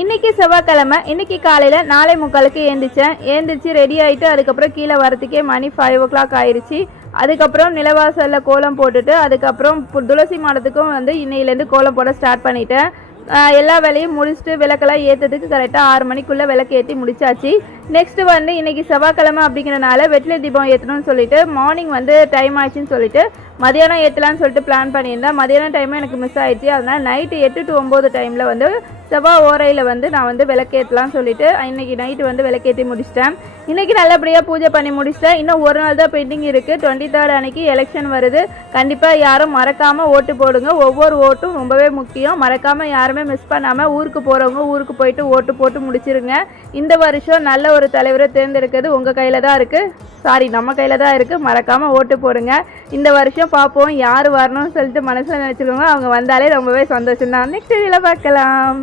இன்றைக்கி செவ்வாய்க்கிழமை. இன்றைக்கி காலையில் 4:45க்கு ஏந்திரிச்சு ரெடி ஆகிட்டு அதுக்கப்புறம் கீழே வரத்துக்கே மணி 5 o'clock ஆயிடுச்சு. அதுக்கப்புறம் நிலவாசலில் கோலம் போட்டுட்டு அதுக்கப்புறம் துளசி மாடத்துக்கும் இன்னையிலேருந்து கோலம் போட ஸ்டார்ட் பண்ணிட்டேன். எல்லா வேலையும் முடிச்சுட்டு விளக்கெல்லாம் ஏற்றதுக்கு கரெக்டாக 6 மணிக்குள்ளே விளக்கு ஏற்றி முடிச்சாச்சு. நெக்ஸ்ட்டு இன்றைக்கி செவ்வாய்க்கிழமை அப்படிங்கிறனால வெற்றிலை தீபம் ஏற்றணும்னு சொல்லிட்டு மார்னிங் டைம் ஆயிடுச்சுன்னு சொல்லிட்டு மதியானம் ஏற்றலான்னு சொல்லிட்டு பிளான் பண்ணியிருந்தேன். மதியானம் டைமும் எனக்கு மிஸ் ஆகிடுச்சு. அதனால் நைட்டு 8 to 9 டைமில் செவ்வாய் ஓரையில் நான் விளக்கேற்றலான்னு சொல்லிட்டு இன்றைக்கி நைட்டு விளக்கேற்றி முடிச்சிட்டேன். இன்றைக்கி நல்லபடியாக பூஜை பண்ணி முடிச்சிட்டேன். இன்னும் ஒரு நாள் தான் பெண்டிங் இருக்குது. 23rd அன்றைக்கி எலெக்ஷன் வருது. கண்டிப்பாக யாரும் மறக்காமல் ஓட்டு போடுங்க. ஒவ்வொரு ஓட்டும் ரொம்பவே முக்கியம். மறக்காமல் யாருமே மிஸ் பண்ணாமல் ஊருக்கு போகிறவங்க ஊருக்கு போயிட்டு ஓட்டு போட்டு முடிச்சிருங்க. இந்த வருஷம் நல்ல ஒரு தலைவரை தேர்ந்தெடுக்கிறது உங்கள் கையில் தான் இருக்குது. நம்ம கையில் தான் இருக்குது. மறக்காமல் ஓட்டு போடுங்க. இந்த வருஷம் பார்ப்போம் யார் வரணும்னு சொல்லிட்டு மனசில் நினச்சிருக்கோங்க. அவங்க வந்தாலே ரொம்பவே சந்தோஷம் தான். நெக்ஸ்ட் வீடியோவில் பார்க்கலாம்.